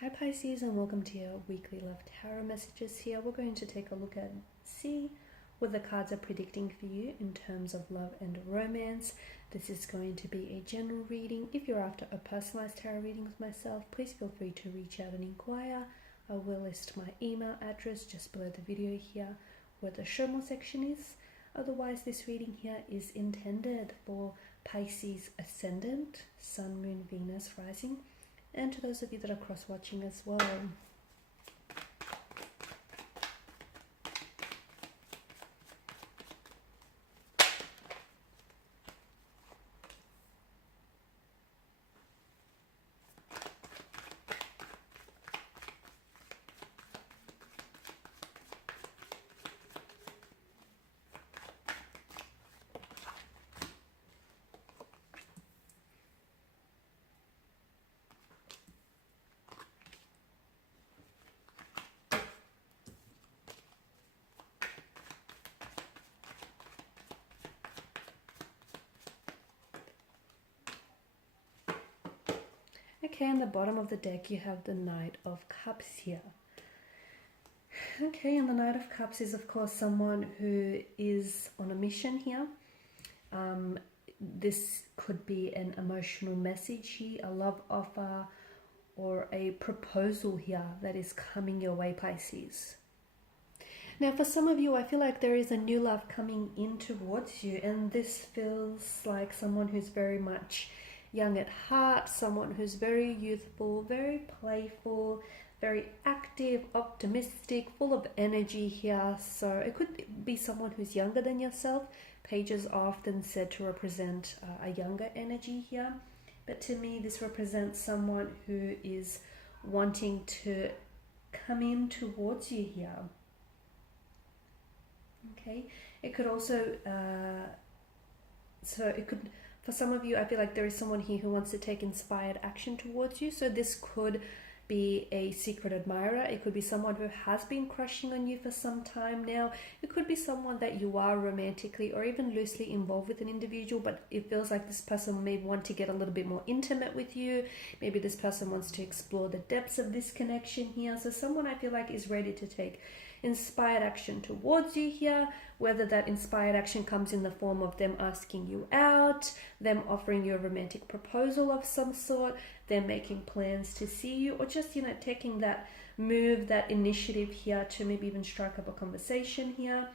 Hi Pisces, and welcome to your weekly love tarot messages here. We're going to take a look at see what the cards are predicting for you in terms of love and romance. This is going to be a general reading. If you're after a personalized tarot reading with myself, please feel free to reach out and inquire. I will list my email address just below the video here where the show more section is. Otherwise, this reading here is intended for Pisces ascendant, Sun, Moon, Venus, rising, and to those of you that are cross-watching as well. Okay, on the bottom of the deck you have the Knight of Cups here. Okay, and the Knight of Cups is of course someone who is on a mission here. This could be an emotional message here, a love offer, or a proposal here that is coming your way, Pisces. Now, for some of you, I feel like there is a new love coming in towards you, and this feels like someone who's very much young at heart, someone who's very youthful, very playful, very active, optimistic, full of energy here. So it could be someone who's younger than yourself. Pages are often said to represent a younger energy here. But to me, this represents someone who is wanting to come in towards you here. Okay, it could also, for some of you, I feel like there is someone here who wants to take inspired action towards you. So this could be a secret admirer. It could be someone who has been crushing on you for some time now. It could be someone that you are romantically or even loosely involved with an individual, but it feels like this person may want to get a little bit more intimate with you. Maybe this person wants to explore the depths of this connection here. So someone I feel like is ready to take inspired action towards you here, whether that inspired action comes in the form of them asking you out, them offering you a romantic proposal of some sort, them making plans to see you, or just, taking that move, that initiative here to maybe even strike up a conversation here.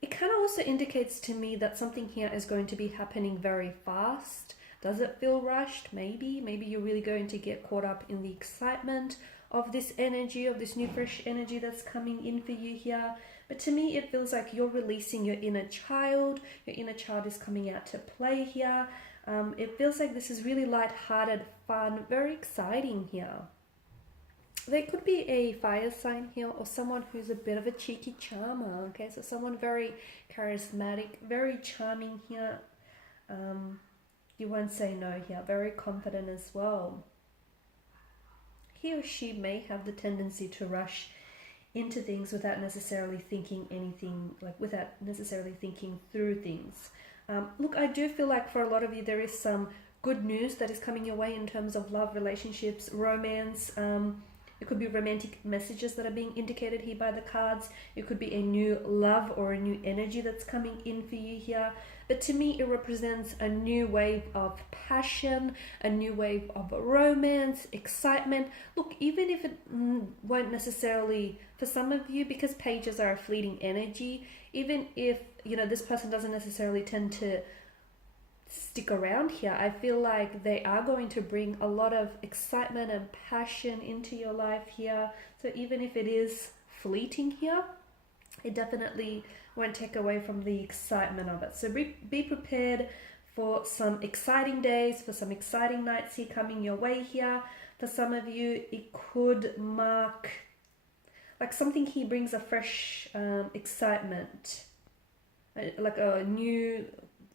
It kind of also indicates to me that something here is going to be happening very fast. Does it feel rushed? Maybe you're really going to get caught up in the excitement of this energy, of this new fresh energy that's coming in for you here. But to me, it feels like you're releasing your inner child. Your inner child is coming out to play here. It feels like this is really light-hearted, fun, very exciting here. There could be a fire sign here, or someone who's a bit of a cheeky charmer. Okay, so someone very charismatic, very charming here. You won't say no here, very confident as well. He or she may have the tendency to rush into things without necessarily thinking anything, without necessarily thinking through things. Look, I do feel like for a lot of you, there is some good news that is coming your way in terms of love, relationships, romance. It could be romantic messages that are being indicated here by the cards. It could be a new love or a new energy that's coming in for you here. But to me, it represents a new wave of passion, a new wave of romance, excitement. Look, even if it won't necessarily, for some of you, because pages are a fleeting energy, even if, this person doesn't necessarily tend to stick around here, I feel like they are going to bring a lot of excitement and passion into your life here. So even if it is fleeting here, it definitely won't take away from the excitement of it. So be prepared for some exciting days, for some exciting nights here coming your way here. For some of you, it could mark, like something here brings a fresh excitement, like a new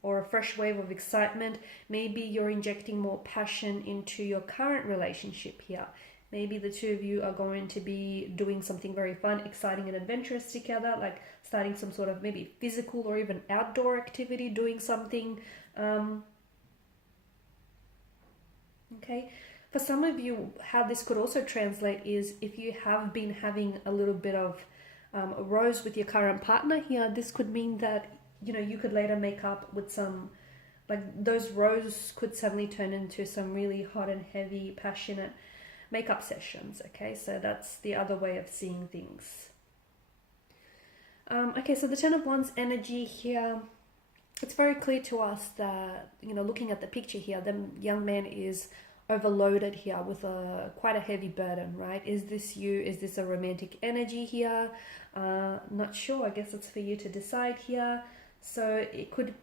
or a fresh wave of excitement. Maybe you're injecting more passion into your current relationship here. Maybe the two of you are going to be doing something very fun, exciting and adventurous together, like starting some sort of maybe physical or even outdoor activity, doing something okay? For some of you, how this could also translate is if you have been having a little bit of rows with your current partner here, this could mean that, you could later make up with some, like those rows could suddenly turn into some really hot and heavy, passionate makeup sessions, okay? So that's the other way of seeing things. Okay, so the Ten of Wands energy here, it's very clear to us that, looking at the picture here, the young man is overloaded here with quite a heavy burden, right? Is this you? Is this a romantic energy here? Not sure. I guess it's for you to decide here. So it could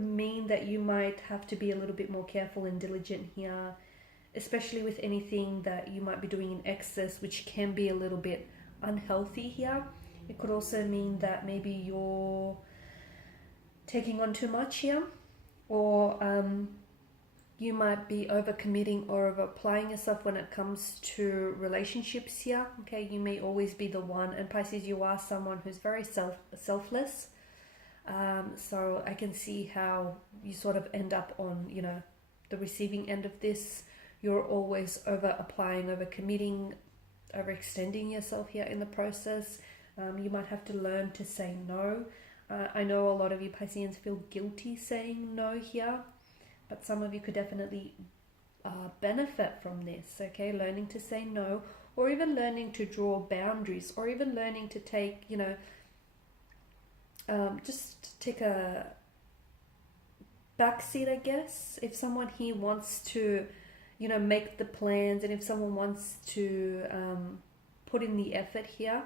mean that you might have to be a little bit more careful and diligent here, especially with anything that you might be doing in excess, which can be a little bit unhealthy here. It could also mean that maybe you're taking on too much here, or you might be overcommitting or over applying yourself when it comes to relationships here. Okay, you may always be the one, and Pisces, you are someone who's very selfless. So I can see how you sort of end up on, the receiving end of this. You're always over applying, over committing, overextending yourself here in the process. You might have to learn to say no. I know a lot of you Pisceans feel guilty saying no here, but some of you could definitely benefit from this, okay? Learning to say no, or even learning to draw boundaries, or even learning to take, just take a backseat, I guess. If someone here wants to, make the plans, and if someone wants to put in the effort here,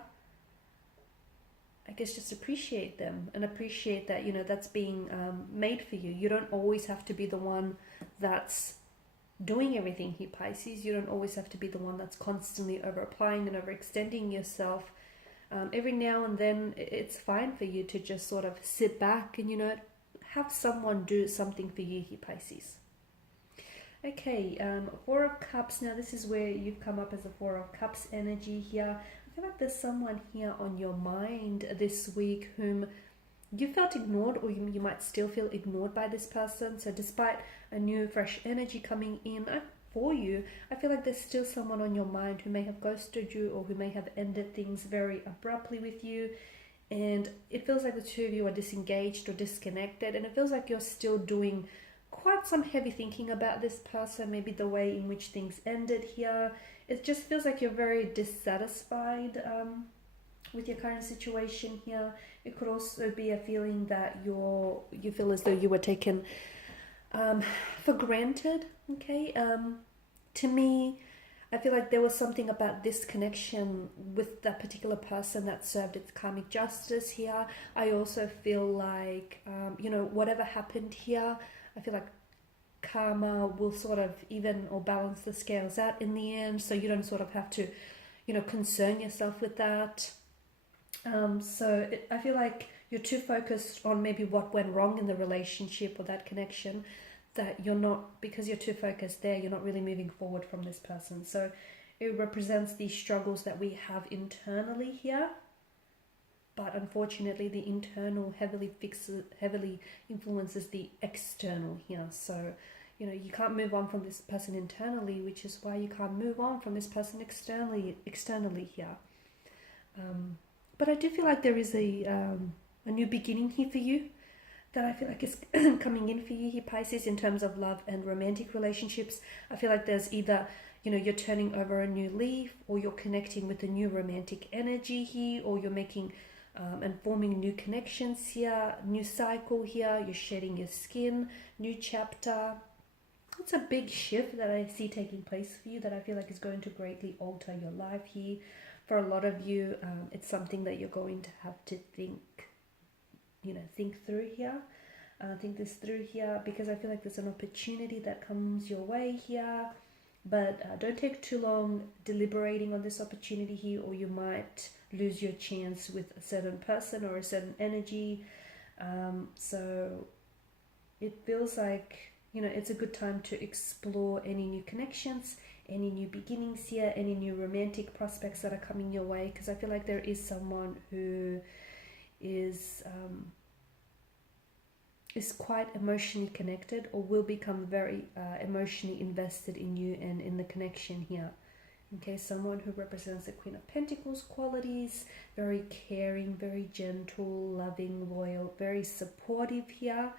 I guess just appreciate them and appreciate that, that's being made for you. You don't always have to be the one that's doing everything here, Pisces. You don't always have to be the one that's constantly over applying and overextending yourself. Every now and then it's fine for you to just sort of sit back and, have someone do something for you here, Pisces. Okay, Four of Cups. Now this is where you've come up as a Four of Cups energy here. I feel like there's someone here on your mind this week whom you felt ignored, or you might still feel ignored by this person. So despite a new fresh energy coming in for you, I feel like there's still someone on your mind who may have ghosted you, or who may have ended things very abruptly with you. And it feels like the two of you are disengaged or disconnected, and it feels like you're still doing quite some heavy thinking about this person, maybe the way in which things ended here. It just feels like you're very dissatisfied with your current situation here. It could also be a feeling that you feel as though you were taken for granted, okay? To me, I feel like there was something about this connection with that particular person that served its karmic justice here. I also feel like, whatever happened here, I feel like karma will sort of even or balance the scales out in the end, so you don't sort of have to, concern yourself with that. I feel like you're too focused on maybe what went wrong in the relationship or that connection, that because you're too focused there, you're not really moving forward from this person. So it represents the struggles that we have internally here, but unfortunately the internal heavily influences the external here. So, you can't move on from this person internally, which is why you can't move on from this person externally here. But I do feel like there is a new beginning here for you, that I feel like is coming in for you here, Pisces, in terms of love and romantic relationships. I feel like there's either, you're turning over a new leaf, or you're connecting with a new romantic energy here, or you're making and forming new connections here, new cycle here, you're shedding your skin, new chapter. It's a big shift that I see taking place for you, that I feel like is going to greatly alter your life here. For a lot of you, it's something that you're going to have to think through here. Think this through here, because I feel like there's an opportunity that comes your way here. But don't take too long deliberating on this opportunity here, or you might lose your chance with a certain person or a certain energy. So it feels like, it's a good time to explore any new connections, any new beginnings here, any new romantic prospects that are coming your way, because I feel like there is someone who is is quite emotionally connected, or will become very emotionally invested in you and in the connection here. Okay, someone who represents the Queen of Pentacles qualities, very caring, very gentle, loving, loyal, very supportive here.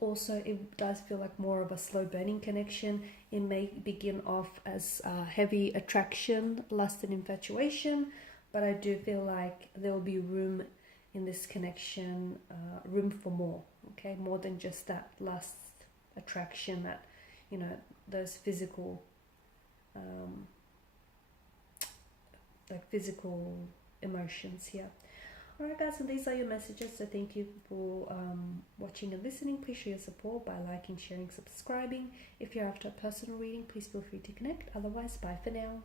Also, it does feel like more of a slow burning connection. It may begin off as heavy attraction, lust and infatuation, but I do feel like there will be room in this connection, room for more, okay? More than just that lust, attraction, that, you know, those physical, like physical emotions here. Alright guys, and these are your messages, so thank you for watching and listening. Please show your support by liking, sharing, subscribing. If you're after a personal reading, please feel free to connect. Otherwise, bye for now.